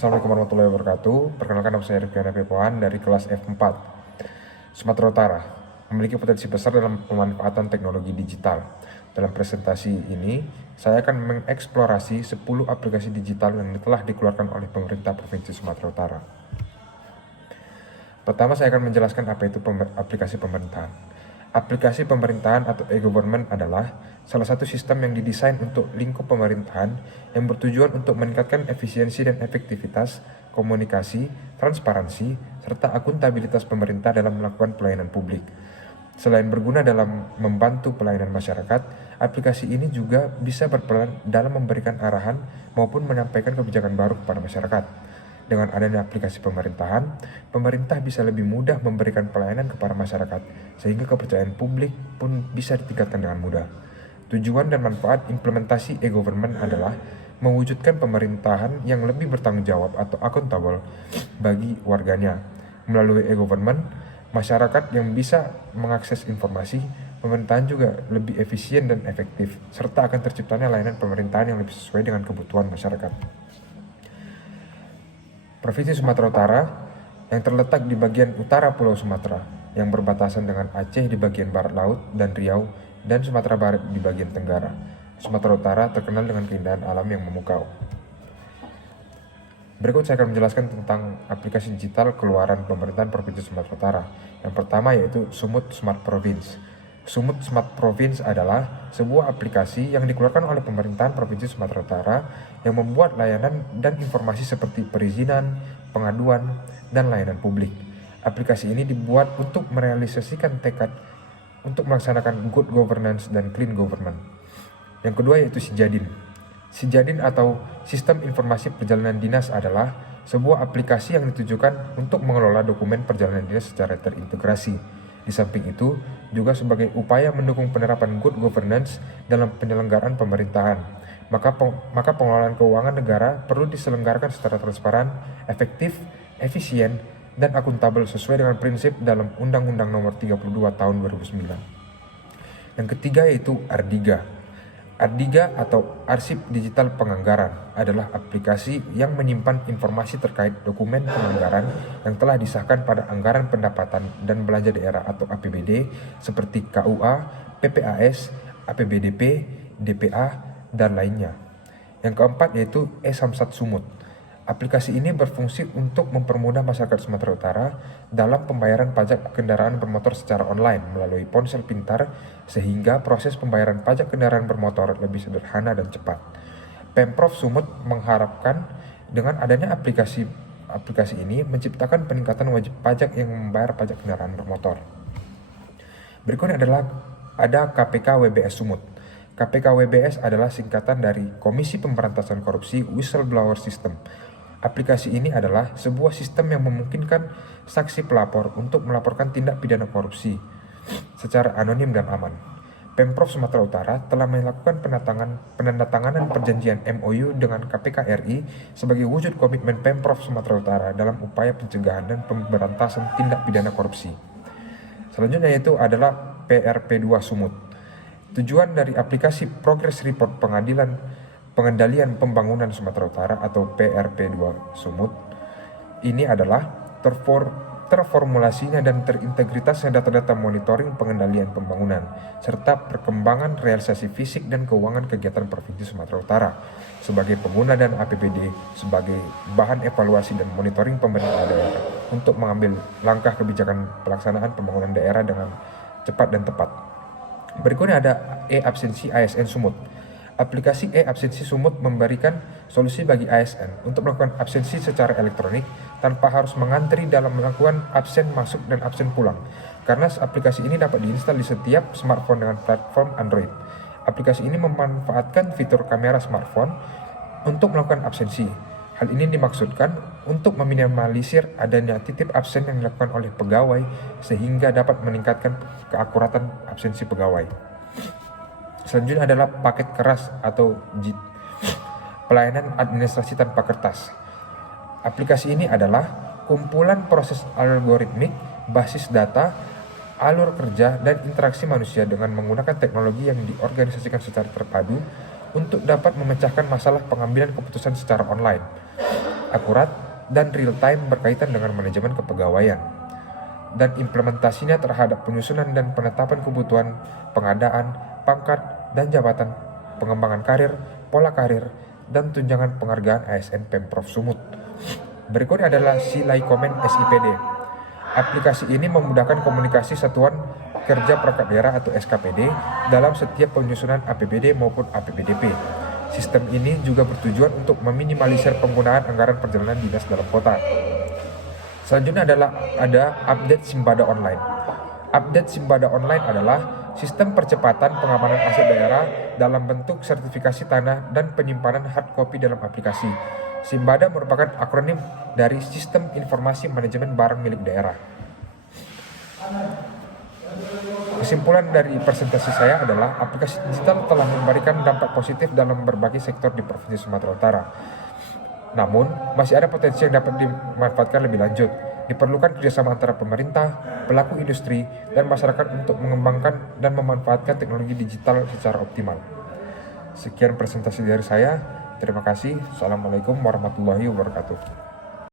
Assalamualaikum warahmatullahi wabarakatuh. Perkenalkan, nama saya Rifki Pohan dari kelas F4 Sumatera Utara. Memiliki potensi besar dalam pemanfaatan teknologi digital. Dalam presentasi ini, saya akan mengeksplorasi 10 aplikasi digital yang telah dikeluarkan oleh pemerintah Provinsi Sumatera Utara. Pertama, saya akan menjelaskan apa itu aplikasi pemerintahan. Aplikasi pemerintahan atau e-government adalah salah satu sistem yang didesain untuk lingkup pemerintahan yang bertujuan untuk meningkatkan efisiensi dan efektivitas, komunikasi, transparansi, serta akuntabilitas pemerintah dalam melakukan pelayanan publik. Selain berguna dalam membantu pelayanan masyarakat, aplikasi ini juga bisa berperan dalam memberikan arahan maupun menyampaikan kebijakan baru kepada masyarakat. Dengan adanya aplikasi pemerintahan, pemerintah bisa lebih mudah memberikan pelayanan kepada masyarakat, sehingga kepercayaan publik pun bisa ditingkatkan dengan mudah. Tujuan dan manfaat implementasi e-government adalah mewujudkan pemerintahan yang lebih bertanggung jawab atau akuntabel bagi warganya. Melalui e-government, masyarakat yang bisa mengakses informasi, pemerintahan juga lebih efisien dan efektif, serta akan terciptanya layanan pemerintahan yang lebih sesuai dengan kebutuhan masyarakat. Provinsi Sumatera Utara yang terletak di bagian utara Pulau Sumatera, yang berbatasan dengan Aceh di bagian barat laut dan Riau, dan Sumatera Barat di bagian tenggara. Sumatera Utara terkenal dengan keindahan alam yang memukau. Berikut saya akan menjelaskan tentang aplikasi digital keluaran pemerintahan Provinsi Sumatera Utara. Yang pertama yaitu Sumut Smart Province. Sumut Smart Province adalah sebuah aplikasi yang dikeluarkan oleh pemerintahan Provinsi Sumatera Utara yang membuat layanan dan informasi seperti perizinan, pengaduan, dan layanan publik. Aplikasi ini dibuat untuk merealisasikan tekad untuk melaksanakan good governance dan clean government. Yang kedua yaitu Sijadin. Sijadin atau Sistem Informasi Perjalanan Dinas adalah sebuah aplikasi yang ditujukan untuk mengelola dokumen perjalanan dinas secara terintegrasi. Di samping itu, juga sebagai upaya mendukung penerapan good governance dalam penyelenggaraan pemerintahan. Maka pengelolaan keuangan negara perlu diselenggarakan secara transparan, efektif, efisien, dan akuntabel sesuai dengan prinsip dalam Undang-Undang Nomor 32 Tahun 2009. Yang ketiga yaitu Ardiga. Ardiga atau Arsip Digital Penganggaran adalah aplikasi yang menyimpan informasi terkait dokumen penganggaran yang telah disahkan pada anggaran pendapatan dan belanja daerah atau APBD seperti KUA, PPAS, APBDP, DPA, dan lainnya. Yang keempat yaitu e-Samsat Sumut. Aplikasi ini berfungsi untuk mempermudah masyarakat Sumatera Utara dalam pembayaran pajak kendaraan bermotor secara online melalui ponsel pintar, sehingga proses pembayaran pajak kendaraan bermotor lebih sederhana dan cepat. Pemprov Sumut mengharapkan dengan adanya aplikasi ini menciptakan peningkatan wajib pajak yang membayar pajak kendaraan bermotor. Berikutnya ada KPK WBS Sumut. KPK WBS adalah singkatan dari Komisi Pemberantasan Korupsi Whistleblower System. Aplikasi ini adalah sebuah sistem yang memungkinkan saksi pelapor untuk melaporkan tindak pidana korupsi secara anonim dan aman. Pemprov Sumatera Utara telah melakukan penandatanganan perjanjian MOU dengan KPK RI sebagai wujud komitmen Pemprov Sumatera Utara dalam upaya pencegahan dan pemberantasan tindak pidana korupsi. Selanjutnya yaitu adalah PRP2 Sumut. Tujuan dari aplikasi Progress Report Pengendalian Pembangunan Sumatera Utara atau PRP2 Sumut ini adalah terformulasinya dan terintegritasnya data-data monitoring pengendalian pembangunan serta perkembangan realisasi fisik dan keuangan kegiatan Provinsi Sumatera Utara sebagai pengguna dan APBD sebagai bahan evaluasi dan monitoring pemerintah daerah untuk mengambil langkah kebijakan pelaksanaan pembangunan daerah dengan cepat dan tepat. Berikutnya ada e-Absensi ASN Sumut. Aplikasi e-Absensi Sumut memberikan solusi bagi ASN untuk melakukan absensi secara elektronik tanpa harus mengantri dalam melakukan absen masuk dan absen pulang, karena aplikasi ini dapat diinstal di setiap smartphone dengan platform Android. Aplikasi ini memanfaatkan fitur kamera smartphone untuk melakukan absensi. Hal ini dimaksudkan untuk meminimalisir adanya titip absen yang dilakukan oleh pegawai sehingga dapat meningkatkan keakuratan absensi pegawai. Selanjutnya adalah paket keras atau JIT, pelayanan administrasi tanpa kertas. Aplikasi ini adalah kumpulan proses algoritmik, basis data, alur kerja, dan interaksi manusia dengan menggunakan teknologi yang diorganisasikan secara terpadu untuk dapat memecahkan masalah pengambilan keputusan secara online. akurat, dan real-time berkaitan dengan manajemen kepegawaian, dan implementasinya terhadap penyusunan dan penetapan kebutuhan pengadaan, pangkat, dan jabatan, pengembangan karir, pola karir, dan tunjangan penghargaan ASN Pemprov Sumut. Berikut adalah Silaicomen SIPD. Aplikasi ini memudahkan komunikasi Satuan Kerja Perangkat Daerah atau SKPD dalam setiap penyusunan APBD maupun APBDP. Sistem ini juga bertujuan untuk meminimalisir penggunaan anggaran perjalanan dinas dalam kota. Selanjutnya ada update Simbada Online. Update Simbada Online adalah sistem percepatan pengamanan aset daerah dalam bentuk sertifikasi tanah dan penyimpanan hard copy dalam aplikasi. Simbada merupakan akronim dari Sistem Informasi Manajemen Barang Milik Daerah. Kesimpulan dari presentasi saya adalah aplikasi digital telah memberikan dampak positif dalam berbagai sektor di Provinsi Sumatera Utara. Namun, masih ada potensi yang dapat dimanfaatkan lebih lanjut. Diperlukan kerjasama antara pemerintah, pelaku industri, dan masyarakat untuk mengembangkan dan memanfaatkan teknologi digital secara optimal. Sekian presentasi dari saya. Terima kasih. Assalamualaikum warahmatullahi wabarakatuh.